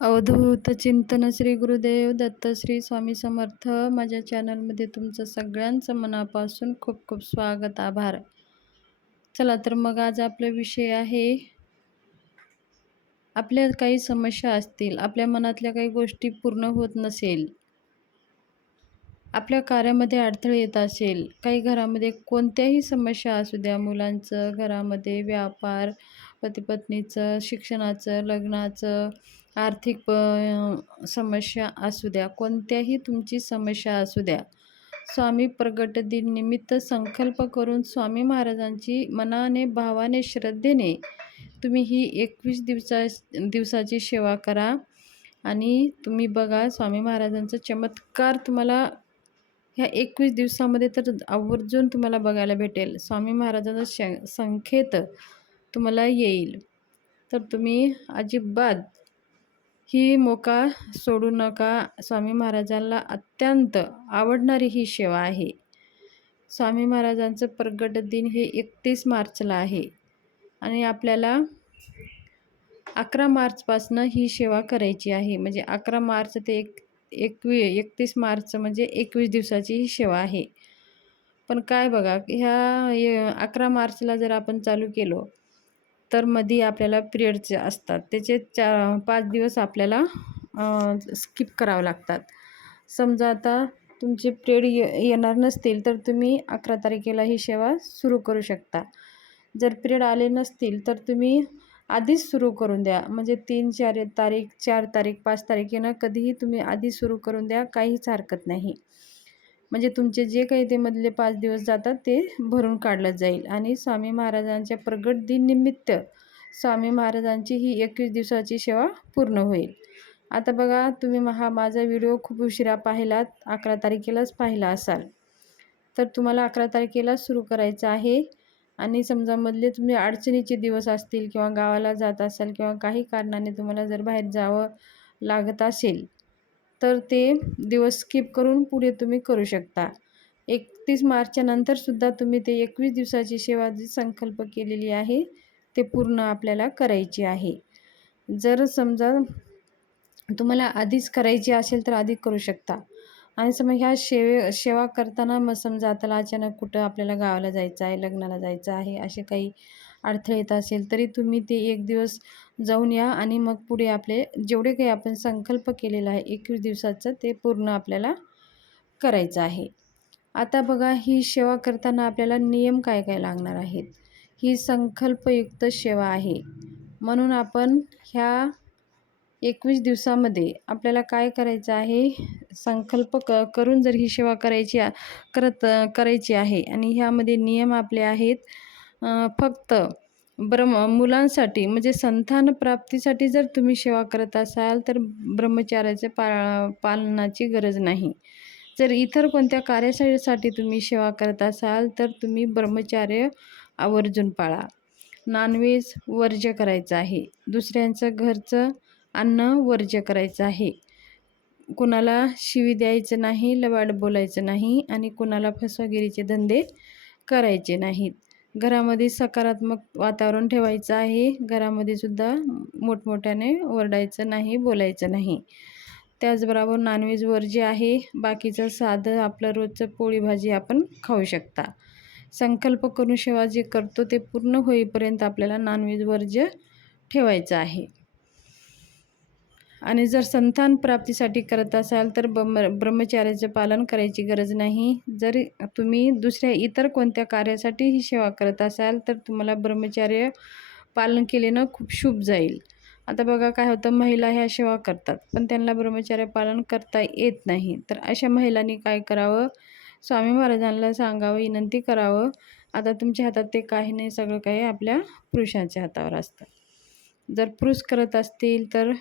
अवधूत चिंतन श्री गुरुदेव दत्त श्री स्वामी समर्थ. माझ्या चॅनलमध्ये तुमचं सगळ्यांचं मनापासून खूप खूप स्वागत, आभार. चला तर मग आज आपला विषय आहे, आपल्या काही समस्या असतील, आपल्या मनातल्या काही गोष्टी पूर्ण होत नसेल, आपल्या कार्यामध्ये अडथळे येत असेल, काही घरामध्ये कोणत्याही समस्या असू द्या, मुलांचं, घरामध्ये व्यापार, पती-पत्नीचं, शिक्षणाचं, लग्नाचं, आर्थिक समस्या असू द्या, कोणत्याही तुमची समस्या असू द्या, स्वामी प्रगट दिन निमित्त संकल्प करून स्वामी महाराजांची मनाने, भावाने, श्रद्धेने तुम्ही ही 21 दिवसाची सेवा करा आणि तुम्ही बघा स्वामी महाराजांचा चमत्कार तुम्हाला ह्या 21 दिवसामध्ये तर आवर्जून तुम्हाला बघायला भेटेल. स्वामी महाराजांचा संकेत तुम्हाला येईल. तर तुम्ही अजिबात ही मोका सोडू नका. स्वामी महाराजांना अत्यंत आवडणारी ही सेवा आहे. स्वामी महाराजांचं प्रगट दिन हे 31 मार्चला आहे आणि आपल्याला 11 मार्चपासून ही सेवा करायची आहे. म्हणजे 11 मार्च ते 31 मार्च म्हणजे 21 दिवसाची ही सेवा आहे. पण काय बघा, ह्या 11 मार्चला जर आपण चालू केलो तर मध्ये आपल्याला पिरियडचे असतात, त्याचे 5 दिवस आपल्याला स्किप करावं लागतात. समजा आता तुमचे पिरियड येणार नसतील तर तुम्ही 11 तारखेला ही सेवा सुरू करू शकता. जर पिरियड आले नसतील तर तुम्ही आधीच सुरू करून द्या. म्हणजे 3-4 तारीख, 4 तारीख, 5 तारखेनं कधीही तुम्ही आधी सुरू करून द्या, काहीच हरकत नाही. म्हणजे तुमचे जे काही ते मधले 5 दिवस जातात ते भरून काढलं जाईल आणि स्वामी महाराजांच्या प्रगट दिन निमित्त स्वामी महाराजांची ही 21 दिवसाची सेवा पूर्ण होईल. आता बघा, तुम्ही माझा व्हिडिओ खूप उशिरा पाहिलात, 11 तारखेलाच पाहिला असाल, तर तुम्हाला 11 तारखेला सुरू करायचं आहे. आणि समजा मधले तुम्ही अडचणीचे दिवस असतील किंवा गावाला जात असाल किंवा काही कारणाने तुम्हाला जर बाहेर जावं लागत असेल तर ते दिवस स्किप करून पुढे तुम्ही करू शकता. 31 मार्चच्या नंतरसुद्धा तुम्ही ते 21 दिवसाची सेवा जी संकल्प केलेली आहे ते पूर्ण आपल्याला करायची आहे. जर समजा तुम्हाला आधीच करायची असेल तर आधी करू शकता. आणि समजा ह्या सेवा करताना मग समजा आता अचानक कुठं आपल्याला गावाला जायचं आहे, लग्नाला जायचं आहे, असे काही अडथळे येत असेल तरी तुम्ही ते 1 दिवस जाऊन या आणि मग पुढे आपले जेवढे काही आपण संकल्प केलेला आहे 21 दिवसाचं ते पूर्ण आपल्याला करायचं आहे. आता बघा, ही सेवा करताना आपल्याला नियम काय काय लागणार आहेत. ही संकल्पयुक्त सेवा आहे, म्हणून आपण ह्या 21 दिवसामध्ये आपल्याला काय करायचं आहे, संकल्प करून जर ही सेवा करायची आहे. आणि ह्यामध्ये नियम आपले आहेत, फक्त मुलांसाठी म्हणजे संतान प्राप्तीसाठी जर तुम्ही सेवा करत असाल तर ब्रह्मचार्याचे पालनाची गरज नाही. जर इतर कोणत्या कार्यासाठी तुम्ही सेवा करत असाल तर तुम्ही ब्रह्मचार्य आवर्जून पाळा. नॉनव्हेज वर्ज्य करायचं आहे. दुसऱ्यांचं घरचं अन्न वर्ज्य करायचं आहे. कुणाला शिवी द्यायचं नाही, लबाड बोलायचं नाही आणि कुणाला फसवेगिरीचे धंदे करायचे नाहीत. घरामध्ये सकारात्मक वातावरण ठेवायचं आहे. घरामध्ये सुद्धा मोठमोठ्याने ओरडायचं नाही, बोलायचं नाही. त्याचबरोबर नॉनव्हेज वर्ज्य आहे. बाकीचं साधं आपलं रोजचं पोळी भाजी आपण खाऊ शकता. संकल्प करून सेवा जे करतो ते पूर्ण होईपर्यंत आपल्याला नॉनव्हेज वर्ज्य ठेवायचं आहे. आणि जर संतान प्राप्तीसाठी करत असाल तर ब्रह्मचार्याचं पालन करायची गरज नाही. जर तुम्ही दुसऱ्या इतर कोणत्या कार्यासाठी ही सेवा करत असाल तर तुम्हाला ब्रह्मचार्य पालन केल्यानं खूप शुभ जाईल. आता बघा काय होतं, महिला ह्या सेवा करतात पण त्यांना ब्रह्मचार्य पालन करता येत नाही. तर अशा महिलांनी काय करावं, स्वामी महाराजांना सांगावं, विनंती करावं. आता तुमच्या हातात ते काही नाही, सगळं काही आपल्या पुरुषांच्या हातावर असतं. जर पुरुष करत असतील तर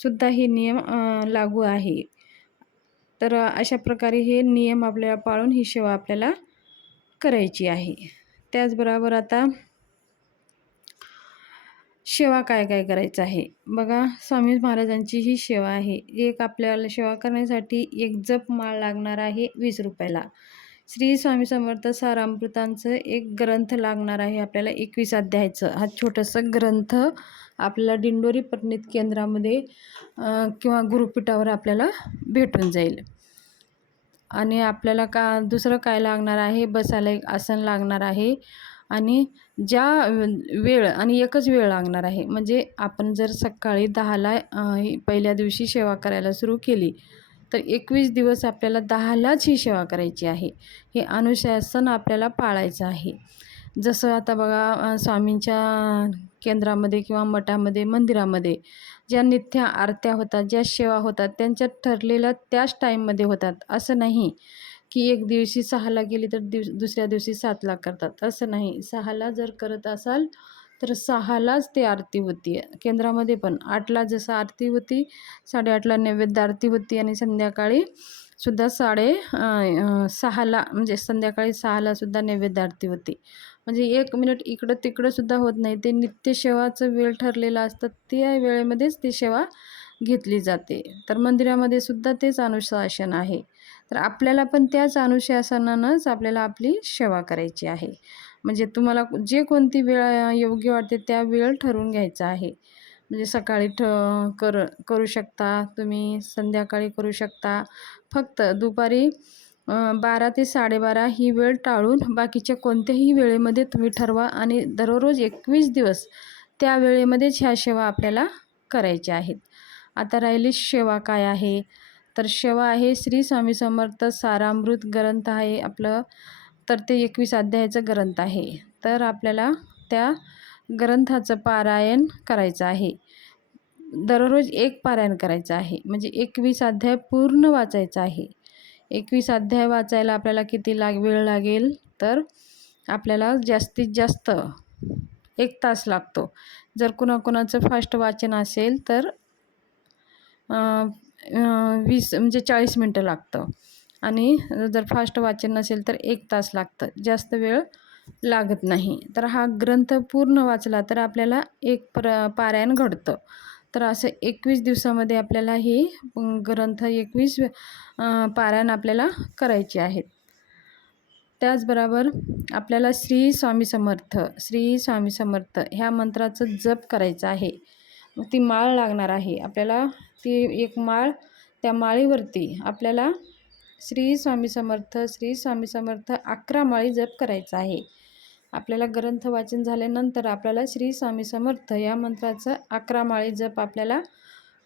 सुद्धा हे नियम लागू आहे. तर अशा प्रकारे हे नियम आपल्याला पाळून ही सेवा आपल्याला करायची आहे. त्याचबरोबर आता सेवा काय काय करायचं आहे बघा. स्वामी महाराजांची ही सेवा आहे. एक आपल्याला सेवा करण्यासाठी एक जप माळ लागणार आहे 20 रुपयाला. श्री स्वामी समर्थ सारामृतांचं एक ग्रंथ लागणार आहे आपल्याला 21 अध्यायाचं. हा छोटंसं ग्रंथ आपल्याला दिंडोरी पंडित केंद्रामध्ये किंवा गुरुपीठावर आपल्याला भेटून जाईल. आणि आपल्याला दुसरं काय लागणार आहे, बसायला एक आसन लागणार आहे आणि ज्या वेळ आणि एकच वेळ लागणार आहे. म्हणजे आपण जर सकाळी 10ला पहिल्या दिवशी सेवा करायला सुरू केली तर 21 दिवस आपल्याला 10लाच ही सेवा करायची आहे. हे अनुशासन आपल्याला पाळायचं आहे. जसं आता बघा स्वामींच्या केंद्रामध्ये किंवा मठामध्ये, मंदिरामध्ये ज्या नित्य आरत्या होतात, ज्या सेवा होतात त्यांच्या ठरलेल्या त्याच टाईममध्ये होतात. असं नाही की एक दिवशी 6ला गेली तर दुसऱ्या दिवशी 7ला करतात, असं नाही. 6ला जर करत असाल तर 6लाच ती आरती होती. केंद्रामध्ये पण 8ला जसं आरती होती, 8:30ला नैवेद्य आरती होती आणि संध्याकाळी सुद्धा 6:30ला म्हणजे संध्याकाळी 6ला सुद्धा नैवेद्य आरती होती. म्हणजे 1 मिनिट इकडं तिकडं सुद्धा होत नाही. ते नित्य सेवाचं वेळ ठरलेला असतं, त्या वेळेमध्येच ती सेवा घेतली जाते. तर मंदिरामध्ये सुद्धा तेच अनुशासन आहे. तर आपल्याला पण त्याच अनुशासनानंच आपल्याला आपली सेवा करायची आहे. म्हणजे तुम्हाला जे कोणती वेळ योग्य वाटते त्या वेळ ठरवून घ्यायचा आहे. म्हणजे सकाळी करू शकता तुम्ही, संध्याकाळी करू शकता. फक्त दुपारी 12 ते 12:30 ही वेळ टाळून बाकीच्या कोणत्याही वेळेमध्ये तुम्ही ठरवा आणि दररोज 21 दिवस त्या वेळेमध्येच ह्या सेवा आपल्याला करायच्या आहेत. आता राहिली सेवा काय आहे, तर सेवा आहे श्री स्वामी समर्थ सारामृत ग्रंथ आहे आपलं. तर ते 21 अध्यायाचं ग्रंथ आहे. तर आपल्याला त्या ग्रंथाचं पारायण करायचं आहे. दररोज एक पारायण करायचं आहे. म्हणजे 21 अध्याय पूर्ण वाचायचं आहे. 21 अध्याय वाचायला आपल्याला किती वेळ लागेल, तर आपल्याला जास्तीत जास्त 1 तास लागतो. जर कुणाकुणाचं फास्ट वाचन असेल तर 20 म्हणजे 40 मिनटं लागतं आणि जर फास्ट वाचन नसेल तर 1 तास लागतं. जास्त वेळ लागत नाही. तर हा ग्रंथ पूर्ण वाचला तर आपल्याला एक पारायण घडतं. तर असं 21 दिवसामध्ये आपल्याला हे ग्रंथ 21 पारायण आपल्याला करायचे आहेत. त्याचबरोबर आपल्याला श्री स्वामी समर्थ, श्री स्वामी समर्थ ह्या मंत्राचं जप करायचं आहे. ती माळ लागणार आहे आपल्याला. ती एक माळ, त्या माळीवरती आपल्याला श्री स्वामी समर्थ, श्री स्वामी समर्थ 11 माळी जप करायचा आहे. आपल्याला ग्रंथ वाचन झाल्यानंतर आपल्याला श्री स्वामी समर्थ या मंत्राचं 11 माळी जप आपल्याला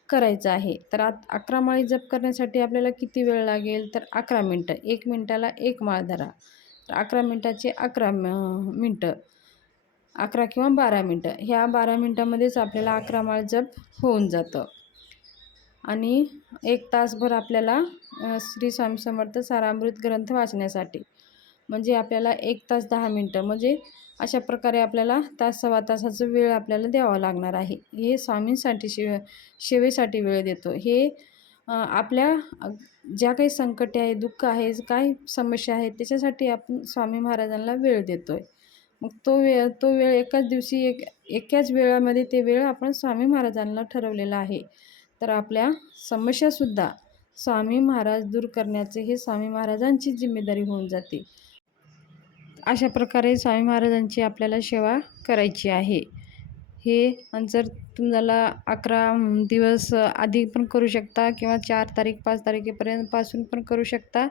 करायचं आहे. तर 11 माळी जप करण्यासाठी आपल्याला किती वेळ लागेल, तर 11 मिनटं. 1 मिनटाला 1 माळ धरा. तर 11 मिनटाचे 11 मिनटं, 11 किंवा 12 मिनटं. ह्या 12 मिनटामध्येच आपल्याला 11 माळ जप होऊन जातं. आणि 1 तासभर आपल्याला श्री स्वामी समर्थ सारामृत ग्रंथ वाचण्यासाठी, म्हणजे आपल्याला 1 तास 10 मिनटं, म्हणजे अशा प्रकारे आपल्याला सव्वा तासाचा वेळ आपल्याला द्यावा लागणार आहे. हे स्वामींसाठी सेवेसाठी वेळ देतो. हे आपल्या ज्या काही संकटे आहे, दुःख आहे, काय समस्या आहेत त्याच्यासाठी आपण स्वामी महाराजांना वेळ देतो आहे. मग तो वेळ एकाच दिवशी एकाच वेळामध्ये ते वेळ आपण स्वामी महाराजांना ठरवलेला आहे. तर आपल्या समस्यासुद्धा स्वामी महाराज दूर करण्याचे हे स्वामी महाराजांची जिम्मेदारी होऊन जाते. अशा प्रकारे स्वामी महाराजांची आपल्याला सेवा करायची आहे. हे जर तुम्हाला 11 दिवस आधी पण करू शकता किंवा 4 तारीख 5 तारखेपासून पण करू शकता.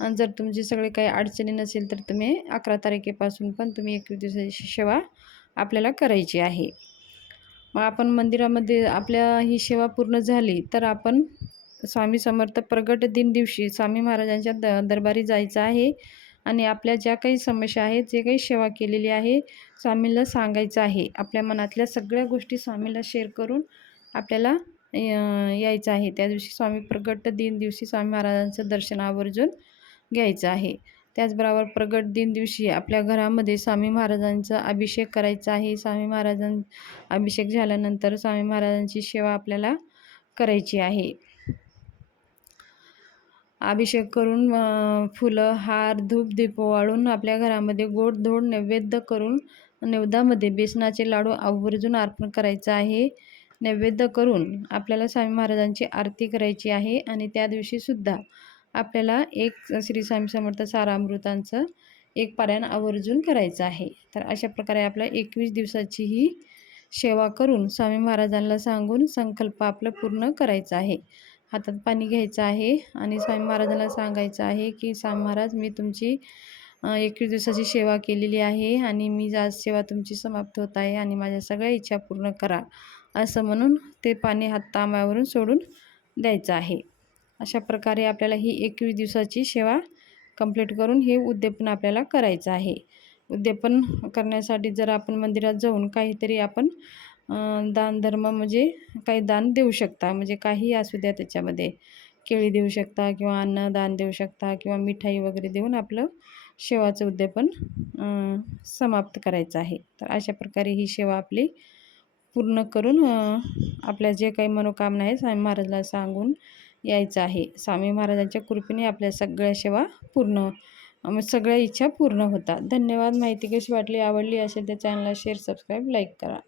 आणि जर तुमची सगळे काही अडचणी नसेल तर तुम्ही 11 तारखेपासून पण तुम्ही 21 दिवसाची सेवा आपल्याला करायची आहे. मग आपण मंदिरामध्ये आपल्या ही सेवा पूर्ण झाली तर आपण स्वामी समर्थ प्रगट दिन दिवशी स्वामी महाराजांच्या दरबारी जायचं आहे आणि आपल्या ज्या काही समस्या आहेत, जे काही सेवा केलेली आहे स्वामीला सांगायचं आहे. आपल्या मनातल्या सगळ्या गोष्टी स्वामीला शेअर करून आपल्याला यायचं आहे. त्या दिवशी स्वामी प्रगट दिन दिवशी स्वामी महाराजांचं दर्शन आवर्जून घ्यायचं आहे. त्याचबरोबर प्रगट दिन दिवशी आपल्या घरामध्ये स्वामी महाराजांचा अभिषेक करायचा आहे. स्वामी अभिषेक झाल्यानंतर स्वामी महाराजांची सेवा आपल्याला करायची आहे. अभिषेक करून फुलं, हार, धूप, दीप वाळून आपल्या घरामध्ये गोड-धोड नैवेद्य करून नैवेद्यामध्ये बेसनाचे लाडू आवर्जून अर्पण करायचं आहे. नैवेद्य करून आपल्याला स्वामी महाराजांची आरती करायची आहे आणि त्या दिवशीसुद्धा आपल्याला एक श्री स्वामी समर्थ सारामृतांचं एक पारायण आवर्जून करायचं आहे. तर अशा प्रकारे आपल्या 21 दिवसाची ही सेवा करून स्वामी महाराजांना सांगून संकल्प आपलं पूर्ण करायचा आहे. हातात पाणी घ्यायचं आहे आणि स्वामी महाराजांना सांगायचं आहे की स्वामी महाराज, मी तुमची 21 दिवसाची सेवा केलेली आहे आणि मी आज सेवा तुमची समाप्त होत आहे आणि माझ्या सगळ्या इच्छा पूर्ण करा, असं म्हणून ते पाणी हात तांब्यावरून सोडून द्यायचं आहे. अशा प्रकारे आपल्याला ही 21 दिवसाची सेवा कंप्लीट करून हे उद्यापन आपल्याला करायचं आहे. उद्यापन करण्यासाठी जर आपण मंदिरात जाऊन काहीतरी आपण दानधर्म म्हणजे काही दान देऊ शकता, म्हणजे काही असू द्या, त्याच्यामध्ये केळी देऊ शकता किंवा अन्नदान देऊ शकता किंवा मिठाई वगैरे देऊन आपलं सेवाचं उद्यापन समाप्त करायचं आहे. तर अशा प्रकारे ही सेवा आपली पूर्ण करून आपल्या जे काही मनोकामना आहे स्वामी महाराजांना सांगून यायचं आहे. स्वामी महाराजांच्या कृपेने आपल्या सगळ्या सेवा पूर्ण सगळ्या इच्छा पूर्ण होतात. धन्यवाद. माहिती कशी वाटली, आवडली असेल तर चॅनलला शेअर, सबस्क्राईब, लाईक करा.